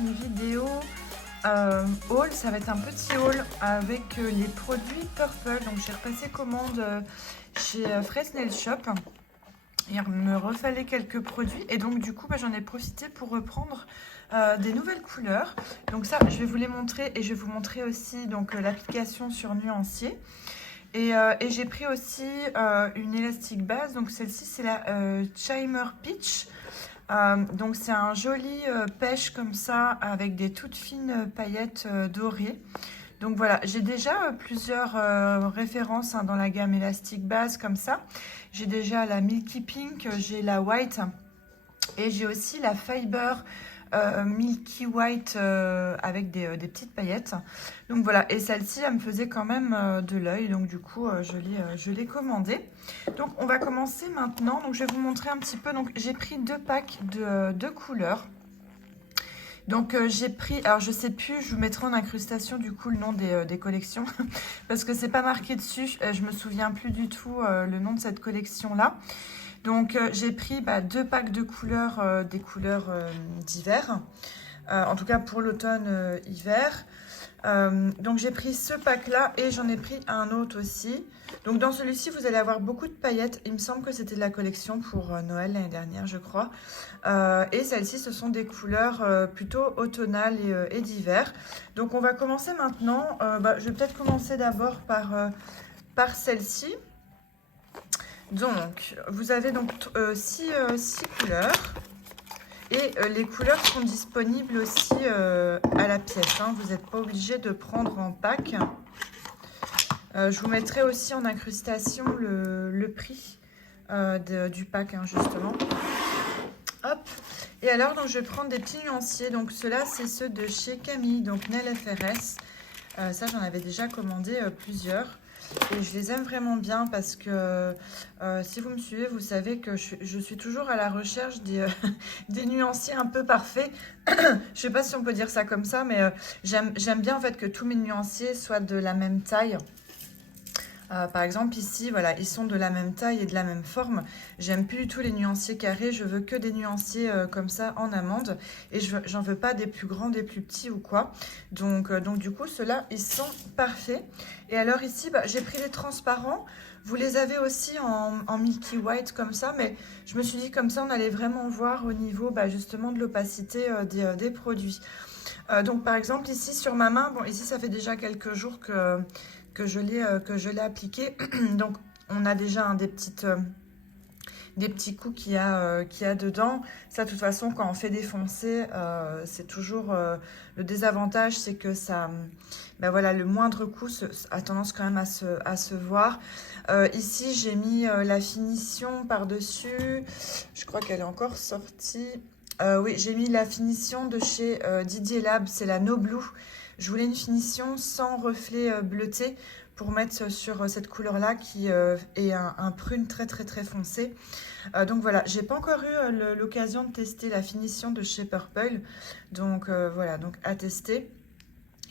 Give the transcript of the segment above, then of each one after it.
une vidéo haul. Ça va être un petit haul avec les produits Purple. Donc j'ai repassé commande chez Fresnel Shop. Il me refallait quelques produits et donc du coup j'en ai profité pour reprendre des nouvelles couleurs. Donc ça je vais vous les montrer et je vais vous montrer aussi donc l'application sur Nuancier. Et j'ai pris aussi une élastique base. Donc celle-ci c'est la Chimer Peach. Donc c'est un joli pêche comme ça avec des toutes fines paillettes dorées. Donc voilà, j'ai déjà plusieurs références dans la gamme élastique base comme ça. J'ai déjà la Milky Pink, j'ai la White et j'ai aussi la Fiber Milky White avec des petites paillettes. Donc voilà, et celle-ci, elle me faisait quand même de l'œil, donc du coup, je l'ai commandée. Donc on va commencer maintenant. Donc je vais vous montrer un petit peu. Donc j'ai pris 2 packs de couleurs. Donc j'ai pris, alors je sais plus, je vous mettrai en incrustation du coup le nom des collections parce que c'est pas marqué dessus, je me souviens plus du tout le nom de cette collection là. Donc j'ai pris 2 packs de couleurs, des couleurs d'hiver, en tout cas pour l'automne-hiver. Donc j'ai pris ce pack là et j'en ai pris un autre aussi. Donc dans celui-ci vous allez avoir beaucoup de paillettes. Il me semble que c'était de la collection pour Noël l'année dernière je crois. Et celles-ci ce sont des couleurs plutôt automnales et d'hiver. Donc on va commencer maintenant. Je vais peut-être commencer d'abord par celle-ci. Donc vous avez donc 6 couleurs. Et les couleurs sont disponibles aussi à la pièce. Hein. Vous n'êtes pas obligé de prendre en pack. Je vous mettrai aussi en incrustation le prix du pack, hein, justement. Hop. Et alors, donc, je vais prendre des petits nuanciers. Donc, ceux-là, c'est ceux de chez Camille, donc Nail FRS. Ça, j'en avais déjà commandé plusieurs. Et je les aime vraiment bien parce que si vous me suivez, vous savez que je suis toujours à la recherche des nuanciers un peu parfaits. Je sais pas si on peut dire ça comme ça, mais j'aime bien en fait que tous mes nuanciers soient de la même taille. Par exemple ici, voilà, ils sont de la même taille et de la même forme. J'aime plus du tout les nuanciers carrés, je veux que des nuanciers comme ça en amande. Et j'en veux pas des plus grands, des plus petits ou quoi. Donc du coup, ceux-là, ils sont parfaits. Et alors ici, j'ai pris les transparents. Vous les avez aussi en Milky White comme ça, mais je me suis dit comme ça, on allait vraiment voir au niveau justement de l'opacité des produits. Donc par exemple ici sur ma main, bon ici ça fait déjà quelques jours que je l'ai appliqué. Donc on a déjà des petits coups qu'il y a dedans. Ça de toute façon quand on fait défoncer, c'est toujours le désavantage, c'est que ça, voilà, le moindre coup a tendance quand même à se voir. Ici j'ai mis la finition par dessus, je crois qu'elle est encore sortie. Oui, j'ai mis la finition de chez Didier Lab, c'est la No Blue. Je voulais une finition sans reflet bleuté pour mettre sur cette couleur-là qui est un prune très très très foncé. Donc voilà, j'ai pas encore eu l'occasion de tester la finition de chez Purple. Donc voilà, donc à tester.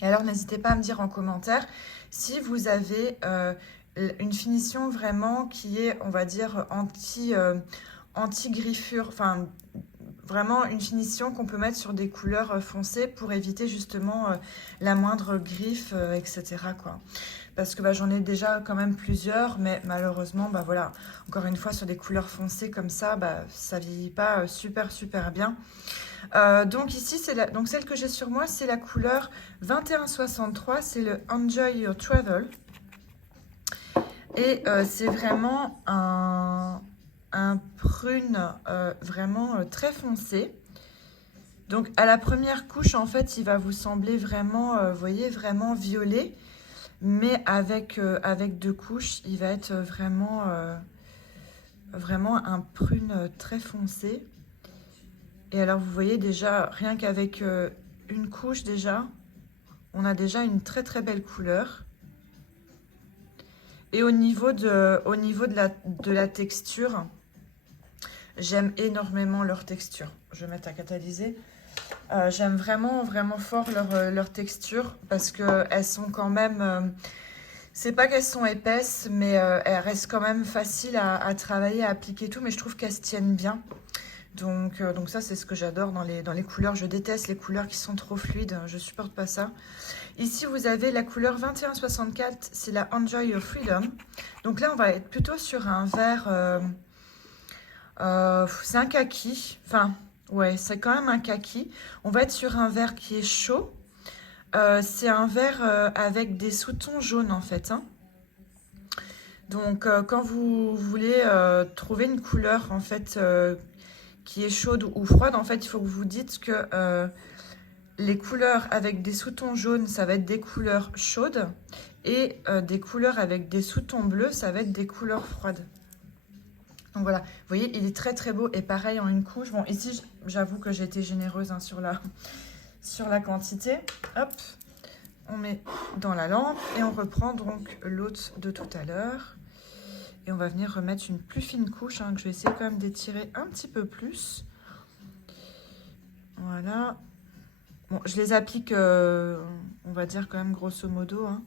Et alors n'hésitez pas à me dire en commentaire si vous avez une finition vraiment qui est, on va dire, anti-griffure, enfin vraiment une finition qu'on peut mettre sur des couleurs foncées pour éviter justement la moindre griffe, etc. quoi. Parce que j'en ai déjà quand même plusieurs, mais malheureusement, voilà, encore une fois, sur des couleurs foncées comme ça, ça vieillit pas super super bien. Donc ici, donc celle que j'ai sur moi, c'est la couleur 2163, c'est le Enjoy Your Travel. Et c'est vraiment un prune vraiment très foncé. Donc à la première couche, en fait, il va vous sembler vraiment, vous voyez, vraiment violet. Mais avec 2 couches, il va être vraiment un prune très foncé. Et alors vous voyez déjà, rien qu'avec une couche déjà, on a déjà une très très belle couleur. Et au niveau de la texture, j'aime énormément leur texture. Je vais mettre à catalyser. J'aime vraiment vraiment fort leur texture parce qu'elles sont quand même... c'est pas qu'elles sont épaisses, mais elles restent quand même faciles à travailler, à appliquer tout, mais je trouve qu'elles se tiennent bien. Donc ça, c'est ce que j'adore dans les couleurs. Je déteste les couleurs qui sont trop fluides. Je supporte pas ça. Ici, vous avez la couleur 2164. C'est la Enjoy Your Freedom. Donc là, on va être plutôt sur un vert... c'est un kaki. Enfin, ouais, c'est quand même un kaki. On va être sur un vert qui est chaud. C'est un vert avec des sous-tons jaunes, en fait, hein. Donc, quand vous voulez trouver une couleur, en fait... qui est chaude ou froide, en fait, il faut que vous dites que les couleurs avec des sous-tons jaunes, ça va être des couleurs chaudes, et des couleurs avec des sous-tons bleus, ça va être des couleurs froides. Donc voilà, vous voyez, il est très très beau, et pareil en une couche. Bon, ici, j'avoue que j'ai été généreuse hein, sur la quantité. Hop, on met dans la lampe, et on reprend donc l'autre de tout à l'heure. Et on va venir remettre une plus fine couche, hein, que je vais essayer quand même d'étirer un petit peu plus. Voilà. Bon, je les applique, on va dire quand même grosso modo, hein,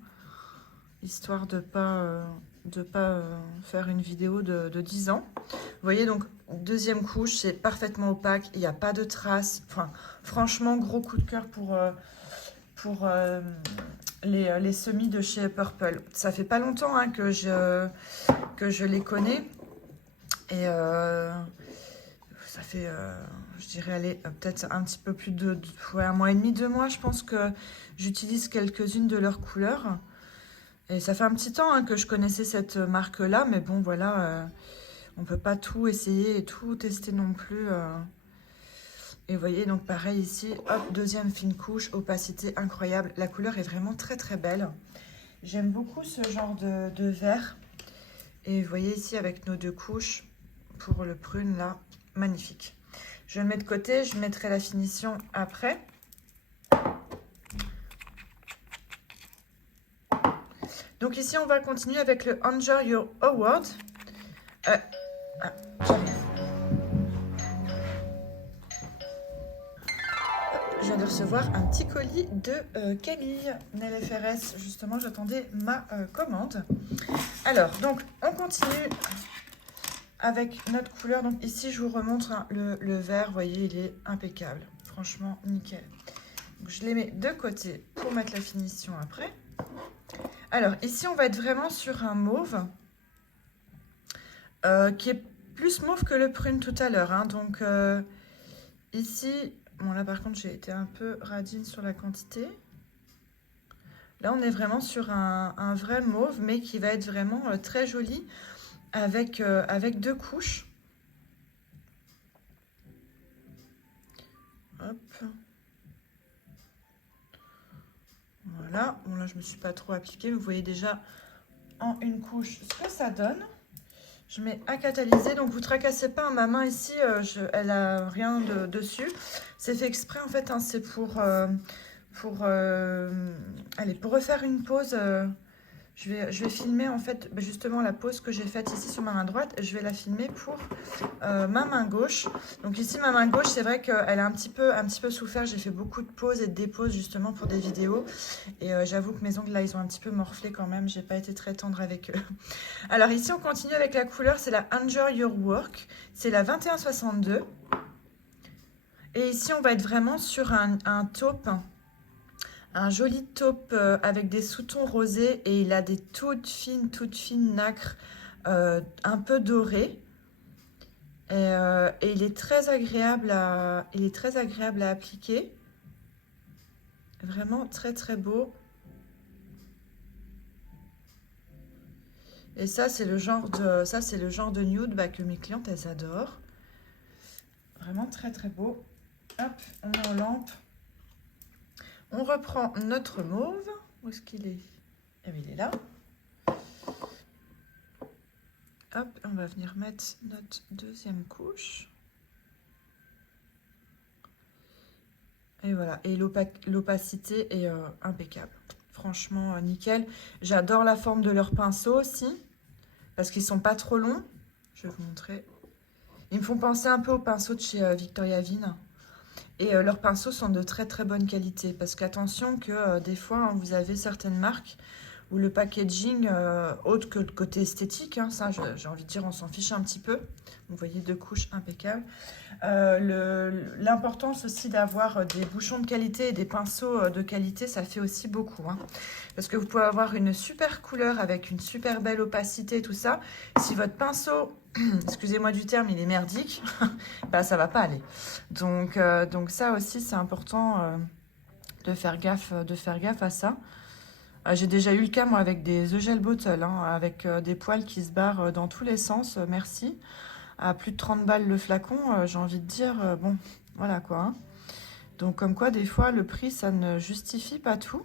histoire de pas faire une vidéo de 10 ans. Vous voyez, donc, deuxième couche, c'est parfaitement opaque, il n'y a pas de traces. Enfin, franchement, gros coup de cœur pour les semis de chez Purple. Ça fait pas longtemps hein, que je les connais. Et ça fait, je dirais, allez, peut-être un petit peu plus de ouais, 1 mois et demi, 2 mois, je pense que j'utilise quelques-unes de leurs couleurs. Et ça fait un petit temps hein, que je connaissais cette marque-là, mais bon, voilà, on peut pas tout essayer et tout tester non plus. Et vous voyez, donc pareil ici, hop, deuxième fine couche, opacité incroyable. La couleur est vraiment très très belle. J'aime beaucoup ce genre de vert. Et vous voyez ici avec nos 2 couches, pour le prune là, magnifique. Je le mets de côté, je mettrai la finition après. Donc ici, on va continuer avec le Enjoy Your Award. Je viens de recevoir un petit colis de Camille, Nail FRS. Justement, j'attendais ma commande. Alors, donc, on continue avec notre couleur. Donc ici, je vous remontre hein, le vert. Vous voyez, il est impeccable. Franchement, nickel. Donc, je les mets de côté pour mettre la finition après. Alors, ici, on va être vraiment sur un mauve qui est plus mauve que le prune tout à l'heure. Hein. Donc, ici, bon là, par contre, j'ai été un peu radine sur la quantité. Là, on est vraiment sur un vrai mauve, mais qui va être vraiment très joli avec 2 couches. Hop. Voilà. Bon, là, je ne me suis pas trop appliquée. Vous voyez déjà en une couche ce que ça donne. Je mets à catalyser. Donc, vous tracassez pas. Ma main ici, elle a rien dessus. C'est fait exprès, en fait. Hein, c'est pour refaire une pause. Je vais filmer en fait justement la pause que j'ai faite ici sur ma main droite. Je vais la filmer pour ma main gauche. Donc ici ma main gauche, c'est vrai qu'elle a un petit peu souffert. J'ai fait beaucoup de pauses et de dépauses justement pour des vidéos. Et j'avoue que mes ongles là, ils ont un petit peu morflé quand même. J'ai pas été très tendre avec eux. Alors ici on continue avec la couleur, c'est la Enjoy Your Work. C'est la 2162. Et ici on va être vraiment sur un taupe. Un joli taupe avec des sous-tons rosés et il a des toutes fines nacres un peu dorées. Et il est très agréable à appliquer. Vraiment très très beau. Et ça c'est le genre de nude que mes clientes elles adorent. Vraiment très très beau. Hop, on met en lampe. On reprend notre mauve. Où est-ce qu'il est? Eh bien, il est là. Hop, on va venir mettre notre deuxième couche. Et voilà. Et l'opacité est impeccable. Franchement, nickel. J'adore la forme de leurs pinceaux aussi. Parce qu'ils ne sont pas trop longs. Je vais vous montrer. Ils me font penser un peu aux pinceaux de chez Victoria Vine. Et leurs pinceaux sont de très très bonne qualité. Parce qu'attention que des fois, hein, vous avez certaines marques ou le packaging autre que le côté esthétique, hein, ça j'ai envie de dire on s'en fiche un petit peu. Vous voyez 2 couches impeccables. L'importance aussi d'avoir des bouchons de qualité et des pinceaux de qualité, ça fait aussi beaucoup, hein. Parce que vous pouvez avoir une super couleur avec une super belle opacité et tout ça. Si votre pinceau, excusez-moi du terme, il est merdique, bah ça va pas aller. Donc ça aussi c'est important de faire gaffe à ça. J'ai déjà eu le cas moi avec des The Gel Bottle, hein, avec des poils qui se barrent dans tous les sens, merci. À plus de 30 balles le flacon, j'ai envie de dire, bon, voilà quoi, hein. Donc comme quoi des fois le prix ça ne justifie pas tout.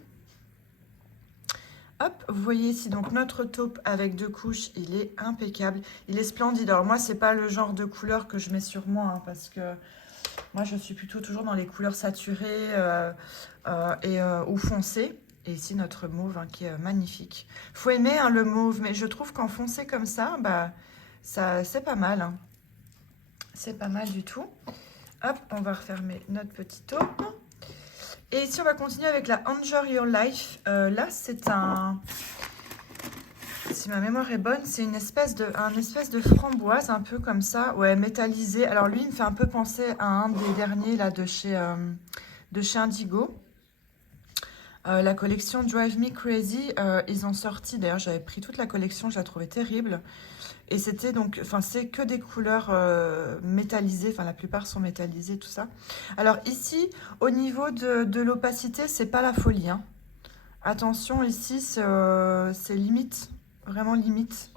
Hop, vous voyez ici donc notre taupe avec 2 couches, il est impeccable, il est splendide. Alors moi c'est pas le genre de couleur que je mets sur moi, hein, parce que moi je suis plutôt toujours dans les couleurs saturées ou foncées. Et ici notre mauve, hein, qui est magnifique. Faut aimer, hein, le mauve, mais je trouve qu'en foncé comme ça, bah ça c'est pas mal, hein. C'est pas mal du tout. Hop, on va refermer notre petit taupe. Et ici, on va continuer avec la Enjoy Your Life. Là, c'est un... Si ma mémoire est bonne, c'est une espèce de framboise, un peu comme ça. Ouais, métallisé. Alors lui, il me fait un peu penser à un des derniers, là, de chez Indigo. La collection Drive Me Crazy, ils ont sorti... D'ailleurs, j'avais pris toute la collection, je la trouvais terrible. Et c'était donc, enfin, c'est que des couleurs métallisées, enfin, la plupart sont métallisées, tout ça. Alors ici, au niveau de l'opacité, c'est pas la folie, hein. Attention, ici, c'est limite, vraiment limite.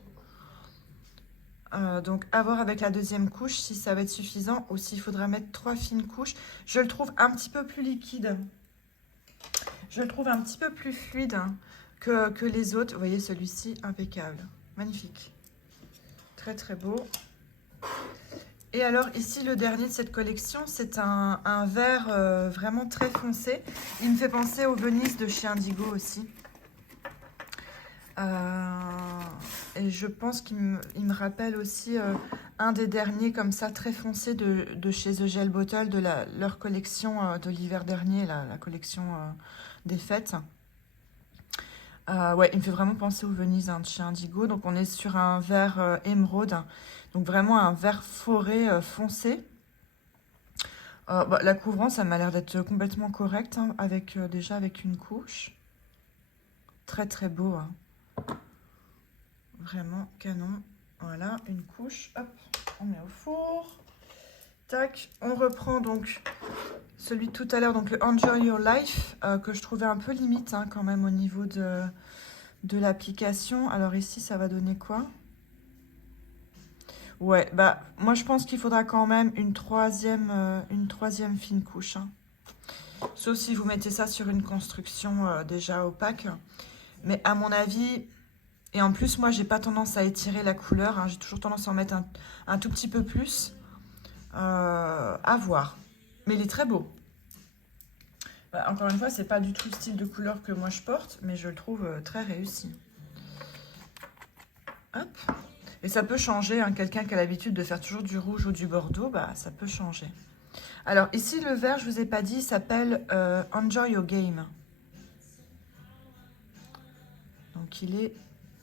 Donc, à voir avec la deuxième couche, si ça va être suffisant, ou s'il faudra mettre 3 fines couches. Je le trouve un petit peu plus liquide. Je le trouve un petit peu plus fluide, hein, que les autres. Vous voyez, celui-ci, impeccable. Magnifique. Très très beau. Et alors ici le dernier de cette collection, c'est un vert vraiment très foncé. Il me fait penser au Venise de chez Indigo aussi. Et je pense qu'il me rappelle aussi un des derniers comme ça très foncé de chez The Gel Bottle, de leur collection de l'hiver dernier, la collection des fêtes. Ouais, il me fait vraiment penser au Venise, hein, de chez Indigo. Donc on est sur un vert émeraude, donc vraiment un vert forêt foncé. Bah, la couvrance, ça m'a l'air d'être complètement correcte, hein, déjà avec une couche. Très très beau, hein. Vraiment canon. Voilà, une couche. Hop, on met au four. Tac, on reprend donc celui de tout à l'heure, donc le Enjoy Your Life, que je trouvais un peu limite, hein, quand même au niveau de l'application. Alors ici, ça va donner quoi? Ouais, bah moi je pense qu'il faudra quand même une troisième fine couche, hein. Sauf si vous mettez ça sur une construction déjà opaque. Mais à mon avis, et en plus moi j'ai pas tendance à étirer la couleur, hein, j'ai toujours tendance à en mettre un tout petit peu plus. À voir. Mais il est très beau. Bah, encore une fois, c'est pas du tout le style de couleur que moi je porte, mais je le trouve très réussi. Hop. Et ça peut changer, hein. Quelqu'un qui a l'habitude de faire toujours du rouge ou du bordeaux, bah ça peut changer. Alors ici le vert, je vous ai pas dit, il s'appelle Enjoy Your Game. Donc il est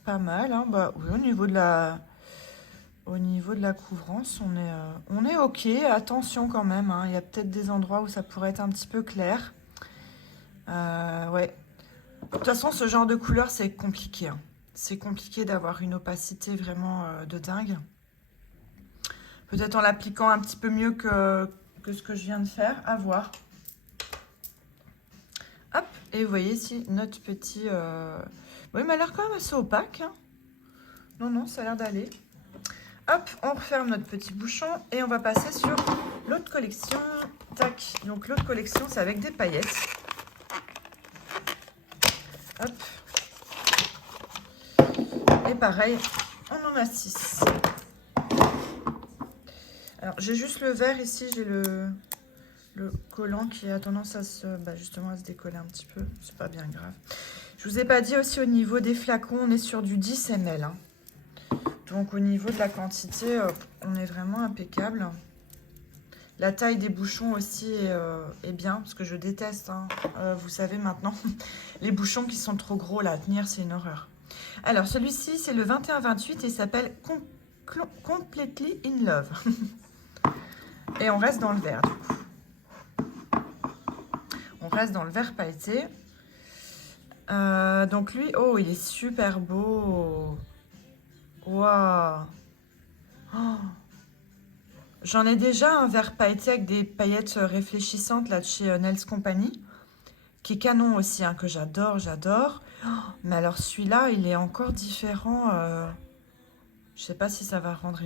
pas mal, hein. Bah oui, au niveau de la couvrance, on est ok. Attention quand même, hein. Il y a peut-être des endroits où ça pourrait être un petit peu clair. Ouais. De toute façon, ce genre de couleur, c'est compliqué, hein. C'est compliqué d'avoir une opacité vraiment de dingue. Peut-être en l'appliquant un petit peu mieux que ce que je viens de faire. À voir. Hop. Et vous voyez ici notre petit... Oui, il m'a l'air quand même assez opaque, hein. Non, ça a l'air d'aller. Hop, on referme notre petit bouchon et on va passer sur l'autre collection. Tac. Donc l'autre collection, c'est avec des paillettes. Hop. Et pareil, on en a 6. Alors, j'ai juste le vert ici, j'ai le collant qui a tendance à justement à se décoller un petit peu. C'est pas bien grave. Je vous ai pas dit aussi au niveau des flacons, on est sur du 10 ml, hein. Donc au niveau de la quantité, on est vraiment impeccable. La taille des bouchons aussi est bien, parce que je déteste, hein, vous savez maintenant, les bouchons qui sont trop gros là, à tenir, c'est une horreur. Alors, celui-ci, c'est le 21-28 et il s'appelle Completely in Love. Et on reste dans le vert, du coup. On reste dans le vert pailleté. Donc lui, oh, il est super beau. Waouh. Oh. J'en ai déjà un vert pailleté avec des paillettes réfléchissantes là de chez Nails Company, qui est canon aussi, hein, que j'adore, j'adore. Oh, mais alors celui-là, il est encore différent. Je sais pas si ça va rendre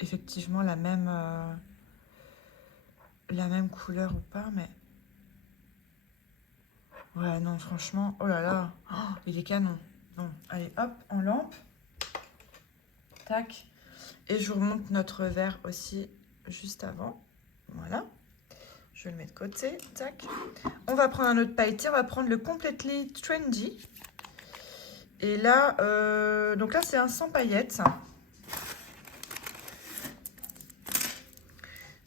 effectivement la même couleur ou pas, mais ouais, non, franchement, oh là là, oh, il est canon. Bon, allez, hop, en lampe. Tac. Et je vous remonte notre verre aussi juste avant. Voilà. Je le mets de côté. Tac. On va prendre un autre pailleté. On va prendre le Completely Trendy. Et là, donc là, c'est un sans paillettes.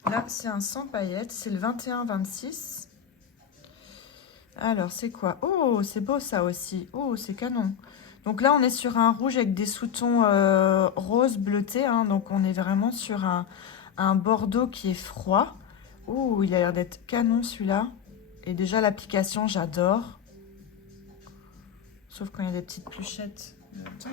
Là, c'est un sans paillettes. C'est le 21-26. Alors, c'est quoi? Oh, c'est beau ça aussi. Oh, c'est canon. Donc là, on est sur un rouge avec des sous-tons rose bleuté. Hein, donc, on est vraiment sur un bordeaux qui est froid. Oh, il a l'air d'être canon celui-là. Et déjà, l'application, j'adore. Sauf quand il y a des petites pluchettes. Attends.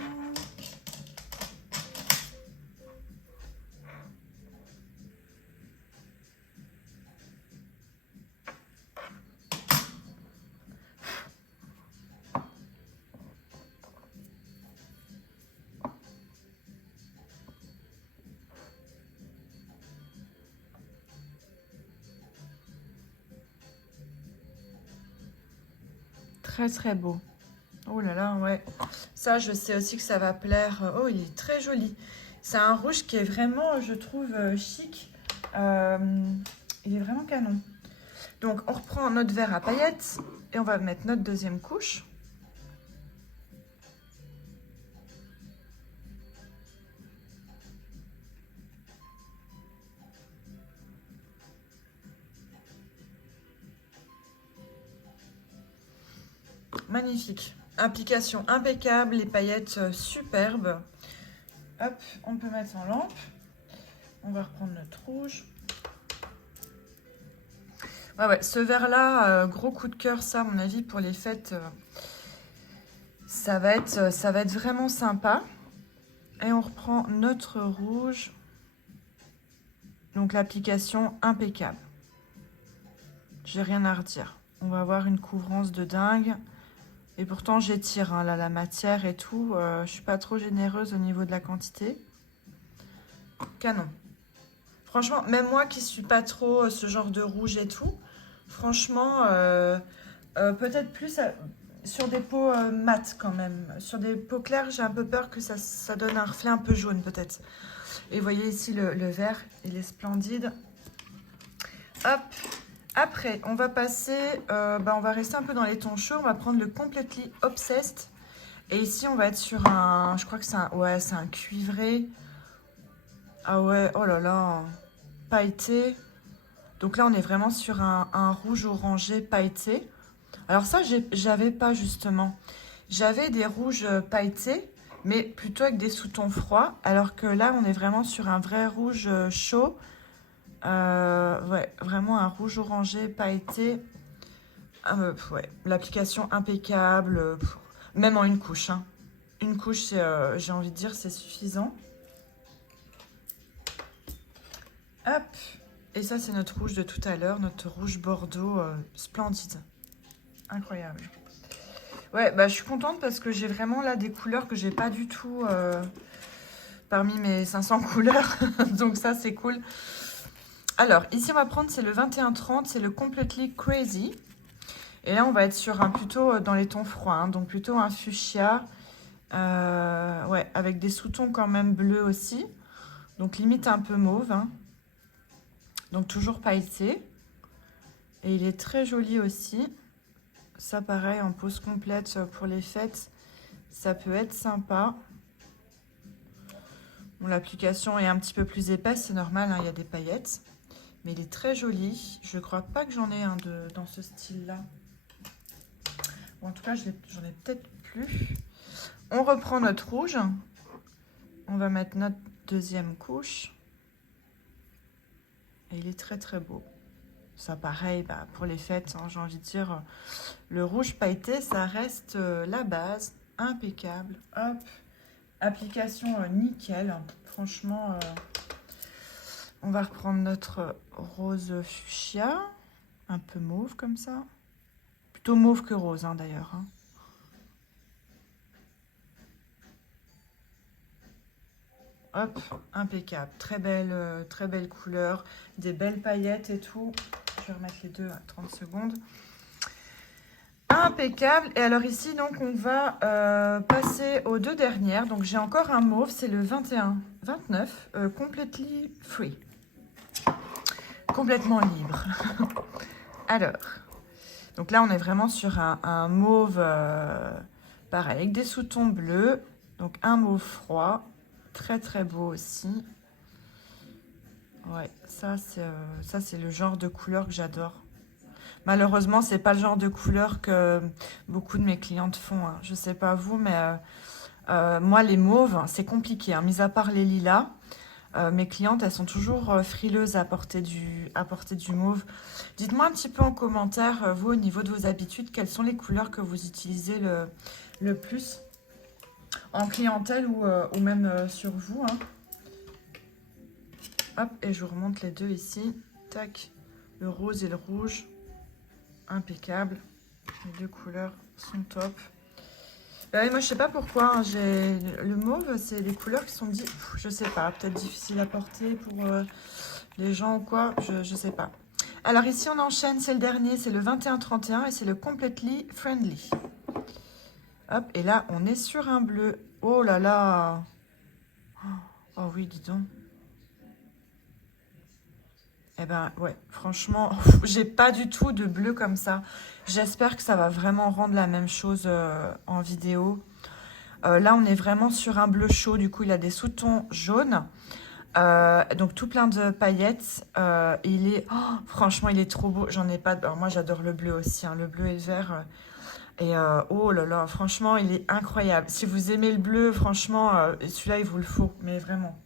Très très beau. Oh là là, ouais. Ça, je sais aussi que ça va plaire. Oh, il est très joli. C'est un rouge qui est vraiment, je trouve, chic. Il est vraiment canon. Donc, on reprend notre verre à paillettes et on va mettre notre deuxième couche. Magnifique. Application impeccable, les paillettes superbes. Hop, on peut mettre en lampe. On va reprendre notre rouge. Ouais, ce vert-là, gros coup de cœur, ça, à mon avis, pour les fêtes, ça va être vraiment sympa. Et on reprend notre rouge. Donc, l'application impeccable. J'ai rien à redire. On va avoir une couvrance de dingue. Et pourtant, j'étire hein, là, la matière et tout. Je suis pas trop généreuse au niveau de la quantité. Canon. Franchement, même moi qui suis pas trop ce genre de rouge et tout, franchement, peut-être plus sur des peaux mates quand même. Sur des peaux claires, j'ai un peu peur que ça donne un reflet un peu jaune peut-être. Et vous voyez ici le vert, il est splendide. Hop. Après, on va passer, on va rester un peu dans les tons chauds. On va prendre le Completely Obsessed. Et ici, on va être sur un, je crois que c'est un cuivré. Ah ouais, oh là là, pailleté. Donc là, on est vraiment sur un rouge orangé pailleté. Alors ça, j'avais pas justement. J'avais des rouges pailletés, mais plutôt avec des sous-tons froids. Alors que là, on est vraiment sur un vrai rouge chaud. Ouais, vraiment un rouge orangé pailleté. Ouais, l'application impeccable. Même en une couche. Hein. Une couche, j'ai envie de dire, c'est suffisant. Hop. Et ça, c'est notre rouge de tout à l'heure, notre rouge bordeaux splendide. Incroyable. Ouais, bah, je suis contente parce que j'ai vraiment là des couleurs que j'ai pas du tout parmi mes 500 couleurs. Donc ça, c'est cool. Alors, ici, on va prendre, c'est le 21-30, c'est le Completely Crazy. Et là, on va être sur un plutôt dans les tons froids, hein, donc plutôt un fuchsia. Ouais, avec des sous-tons quand même bleus aussi. Donc limite un peu mauve. Hein. Donc toujours pailleté. Et il est très joli aussi. Ça pareil, en pose complète pour les fêtes, ça peut être sympa. Bon, l'application est un petit peu plus épaisse, c'est normal, hein, il y a des paillettes. Mais il est très joli. Je ne crois pas que j'en ai un dans ce style-là. Bon, en tout cas, j'en ai peut-être plus. On reprend notre rouge. On va mettre notre deuxième couche. Et il est très très beau. Ça pareil, bah, pour les fêtes, hein, j'ai envie de dire, le rouge pailleté, ça reste la base. Impeccable. Hop. Application nickel. Franchement, on va reprendre notre rose fuchsia. Un peu mauve comme ça. Plutôt mauve que rose hein, d'ailleurs. Hein. Hop, impeccable. Très belle couleur. Des belles paillettes et tout. Je vais remettre les deux à 30 secondes. Impeccable. Et alors ici, donc, on va passer aux deux dernières. Donc, j'ai encore un mauve. C'est le 29. Completely free. Complètement libre. Alors, donc là, on est vraiment sur un mauve pareil, avec des sous-tons bleus. Donc, un mauve froid. Très, très beau aussi. Ouais, ça, c'est le genre de couleur que j'adore. Malheureusement, c'est pas le genre de couleur que beaucoup de mes clientes font. Hein. Je sais pas vous, mais moi, les mauves, c'est compliqué. Hein. Mis à part les lilas, mes clientes, elles sont toujours frileuses à porter du mauve. Dites-moi un petit peu en commentaire, vous, au niveau de vos habitudes, quelles sont les couleurs que vous utilisez le plus en clientèle ou même sur vous. Hein. Hop, et je vous remonte les deux ici. Tac, le rose et le rouge. Impeccable. Les deux couleurs sont top. Ouais, moi, je sais pas pourquoi. Hein, le mauve, c'est des couleurs qui sont je sais pas, peut-être difficiles à porter pour les gens ou quoi. Je sais pas. Alors ici, on enchaîne. C'est le dernier. C'est le 21-31 et c'est le Completely Friendly. Hop, et là, on est sur un bleu. Oh là là. Oh oui, dis donc. Eh ben ouais, franchement, j'ai pas du tout de bleu comme ça. J'espère que ça va vraiment rendre la même chose en vidéo. Là, on est vraiment sur un bleu chaud. Du coup, il a des sous-tons jaunes. Donc, tout plein de paillettes. Franchement, il est trop beau. J'en ai pas... Alors, moi, j'adore le bleu aussi. Hein, le bleu et le vert. Oh là là, franchement, il est incroyable. Si vous aimez le bleu, franchement, celui-là, il vous le faut. Mais vraiment.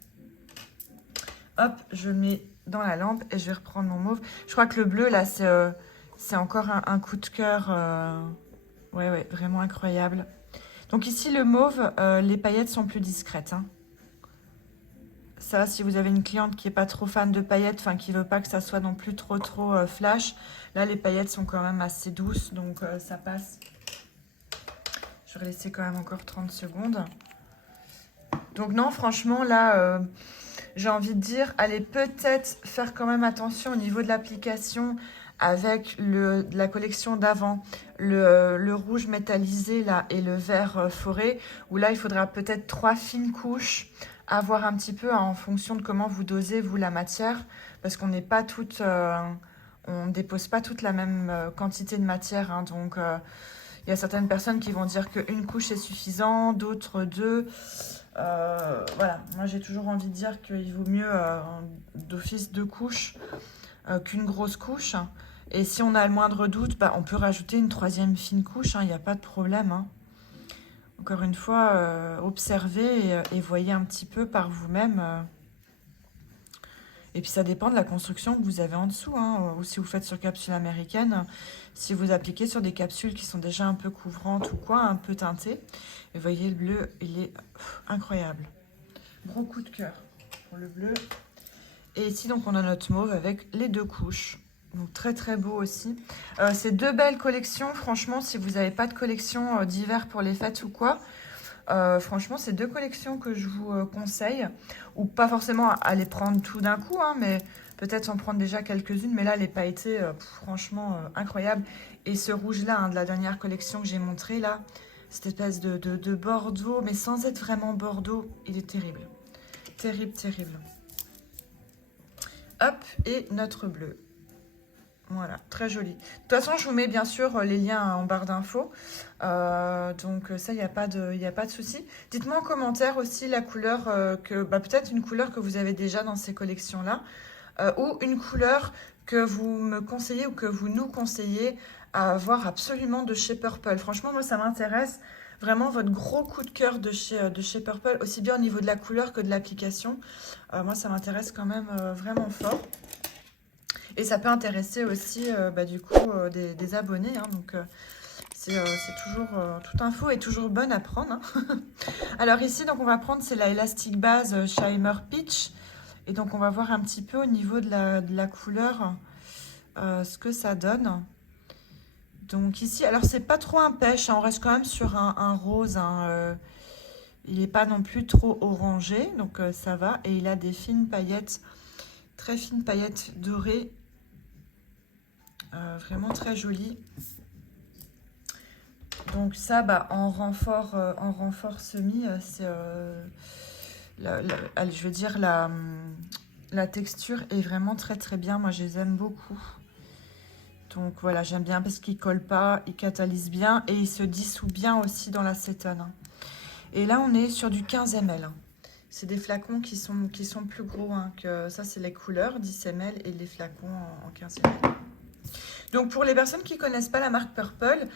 Hop, je le mets dans la lampe et je vais reprendre mon mauve. Je crois que le bleu, là, c'est encore un coup de cœur. Ouais, vraiment incroyable. Donc ici, le mauve, les paillettes sont plus discrètes. Hein. Ça, si vous avez une cliente qui n'est pas trop fan de paillettes, enfin qui veut pas que ça soit non plus trop flash, là, les paillettes sont quand même assez douces, donc ça passe. Je vais laisser quand même encore 30 secondes. Donc non, franchement, là... j'ai envie de dire, allez peut-être faire quand même attention au niveau de l'application avec la collection d'avant, le rouge métallisé là et le vert forêt, où là il faudra peut-être 3 fines couches à voir un petit peu en fonction de comment vous dosez vous la matière, parce qu'on n'est pas toutes, on dépose pas toute la même quantité de matière, hein, donc il y a certaines personnes qui vont dire qu'une couche est suffisant, d'autres deux. Voilà, moi j'ai toujours envie de dire qu'il vaut mieux d'office 2 couches qu'une grosse couche. Et si on a le moindre doute, bah, on peut rajouter une 3e fine couche, il n'y a pas de problème. Hein. Encore une fois, observez et voyez un petit peu par vous-même. Et puis ça dépend de la construction que vous avez en dessous. Hein, ou si vous faites sur capsule américaine, si vous appliquez sur des capsules qui sont déjà un peu couvrantes ou quoi, un peu teintées. Et voyez, le bleu, il est incroyable. Gros coup de cœur pour le bleu. Et ici, donc, on a notre mauve avec les 2 couches. Donc, très, très beau aussi. C'est 2 belles collections. Franchement, si vous n'avez pas de collection d'hiver pour les fêtes ou quoi, franchement, c'est 2 collections que je vous conseille. Ou pas forcément à les prendre tout d'un coup, hein, mais peut-être en prendre déjà quelques-unes. Mais là, les pailletés, franchement, incroyable. Et ce rouge-là, hein, de la dernière collection que j'ai montré là, cette espèce de bordeaux, mais sans être vraiment bordeaux, il est terrible. Terrible, terrible. Hop, et notre bleu. Voilà, très joli. De toute façon, je vous mets bien sûr les liens en barre d'infos. Donc ça, il n'y a pas de souci. Dites-moi en commentaire aussi la couleur, peut-être une couleur que vous avez déjà dans ces collections-là. ou une couleur que vous me conseillez ou que vous nous conseillez à avoir absolument de chez Purple. Franchement, moi, ça m'intéresse. Vraiment, votre gros coup de cœur de chez Purple, aussi bien au niveau de la couleur que de l'application. Moi, ça m'intéresse quand même vraiment fort. Et ça peut intéresser aussi, du coup, des abonnés. Hein, donc, c'est toujours, toute info est toujours bonne à prendre. Hein. Alors ici, donc, on va prendre, c'est la Elastic Base Shimmer Peach. Et donc, on va voir un petit peu au niveau de la couleur ce que ça donne. Donc ici, alors c'est pas trop un pêche, hein, on reste quand même sur un rose. Hein, il n'est pas non plus trop orangé, donc ça va. Et il a des fines paillettes, très fines paillettes dorées. Vraiment très jolies. Donc ça, en renfort semi, c'est... je veux dire, la texture est vraiment très très bien. Moi, je les aime beaucoup. Donc voilà, j'aime bien parce qu'il ne colle pas, il catalyse bien et il se dissout bien aussi dans l'acétone. Hein. Et là, on est sur du 15 ml. Hein. C'est des flacons qui sont plus gros. Hein, que ça, c'est les couleurs, 10 ml et les flacons en 15 ml. Donc pour les personnes qui ne connaissent pas la marque Purple,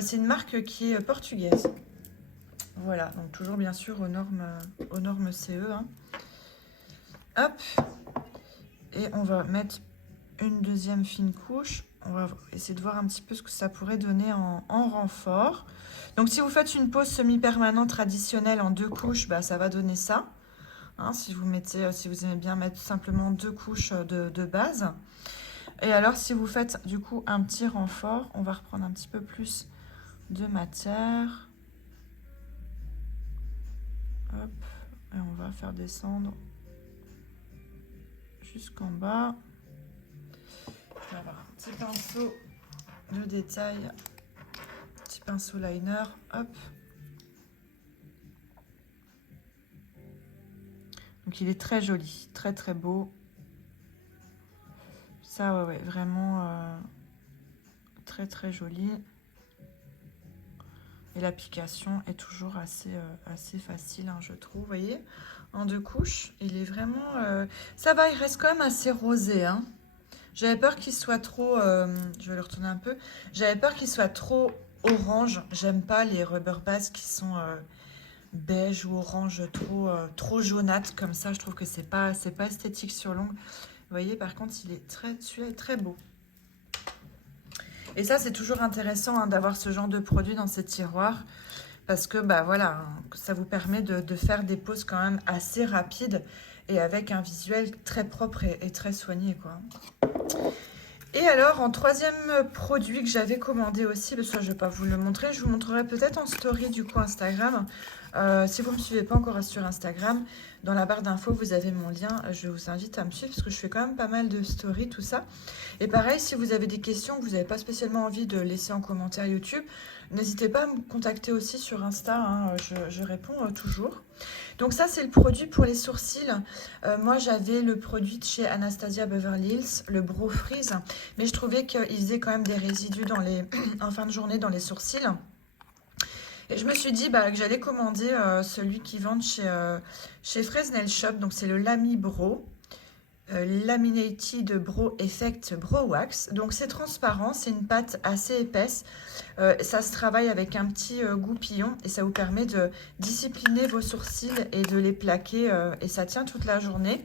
c'est une marque qui est portugaise. Voilà, donc toujours bien sûr aux normes CE. Hein. Hop. Et on va mettre une deuxième fine couche. On va essayer de voir un petit peu ce que ça pourrait donner en renfort. Donc, si vous faites une pose semi-permanente traditionnelle en 2 couches, ça va donner ça. Hein, si vous aimez bien mettre simplement 2 couches de base. Et alors, si vous faites du coup un petit renfort, on va reprendre un petit peu plus de matière. Hop. Et on va faire descendre jusqu'en bas. On va avoir un petit pinceau de détail, petit pinceau liner, hop. Donc il est très joli, très très beau. Ça, ouais, vraiment très très joli. Et l'application est toujours assez facile, hein, je trouve. Vous voyez, en 2 couches, il est vraiment... ça va, il reste quand même assez rosé, hein. J'avais peur qu'il soit trop... je vais le retourner un peu. J'avais peur qu'il soit trop orange. J'aime pas les rubber bases qui sont beige ou orange trop jaunâtre comme ça. Je trouve que c'est pas esthétique sur l'ongle. Vous voyez, par contre, celui-là est très beau. Et ça, c'est toujours intéressant hein, d'avoir ce genre de produit dans ces tiroirs. Parce que, voilà, hein, ça vous permet de faire des poses quand même assez rapides. Et avec un visuel très propre et très soigné, quoi. Et alors, en troisième produit que j'avais commandé aussi, parce que je ne vais pas vous le montrer, je vous montrerai peut-être en story du coup Instagram. Si vous ne me suivez pas encore sur Instagram, dans la barre d'infos, vous avez mon lien. Je vous invite à me suivre parce que je fais quand même pas mal de stories, tout ça. Et pareil, si vous avez des questions que vous n'avez pas spécialement envie de laisser en commentaire YouTube, n'hésitez pas à me contacter aussi sur Insta, hein, je réponds toujours. Donc ça, c'est le produit pour les sourcils. Moi, j'avais le produit de chez Anastasia Beverly Hills, le Brow Freeze. Mais je trouvais qu'il faisait quand même des résidus en fin de journée dans les sourcils. Et je me suis dit que j'allais commander celui qu'ils vendent chez Fresnel Shop. Donc c'est le Lamy Brow. Laminated Brow Effect Brow Wax. Donc c'est transparent, c'est une pâte assez épaisse. Ça se travaille avec un petit goupillon et ça vous permet de discipliner vos sourcils et de les plaquer et ça tient toute la journée.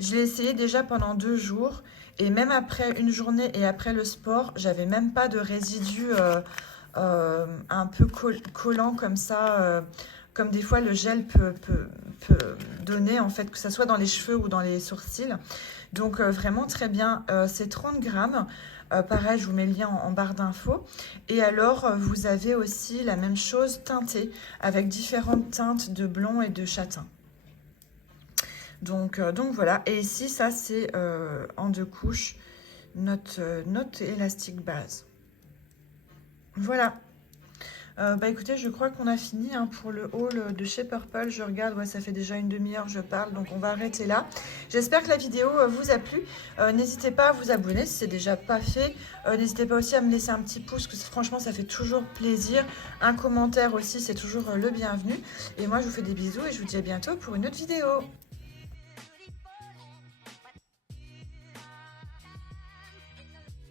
Je l'ai essayé déjà pendant 2 jours et même après une journée et après le sport, j'avais même pas de résidus un peu collants comme ça. Comme des fois le gel peut donner, en fait, que ce soit dans les cheveux ou dans les sourcils. Donc vraiment très bien, c'est 30 grammes. Pareil, je vous mets le lien en barre d'infos. Et alors, vous avez aussi la même chose teintée avec différentes teintes de blond et de châtain. Donc voilà. Et ici, ça, c'est en 2 couches, notre élastique base. Voilà. Écoutez, je crois qu'on a fini hein, pour le haul de chez Purple. Je regarde, ouais, ça fait déjà une demi-heure je parle, donc on va arrêter là. J'espère que la vidéo vous a plu. N'hésitez pas à vous abonner si c'est déjà pas fait. N'hésitez pas aussi à me laisser un petit pouce, que franchement ça fait toujours plaisir. Un commentaire aussi, c'est toujours le bienvenu. Et moi je vous fais des bisous et je vous dis à bientôt pour une autre vidéo.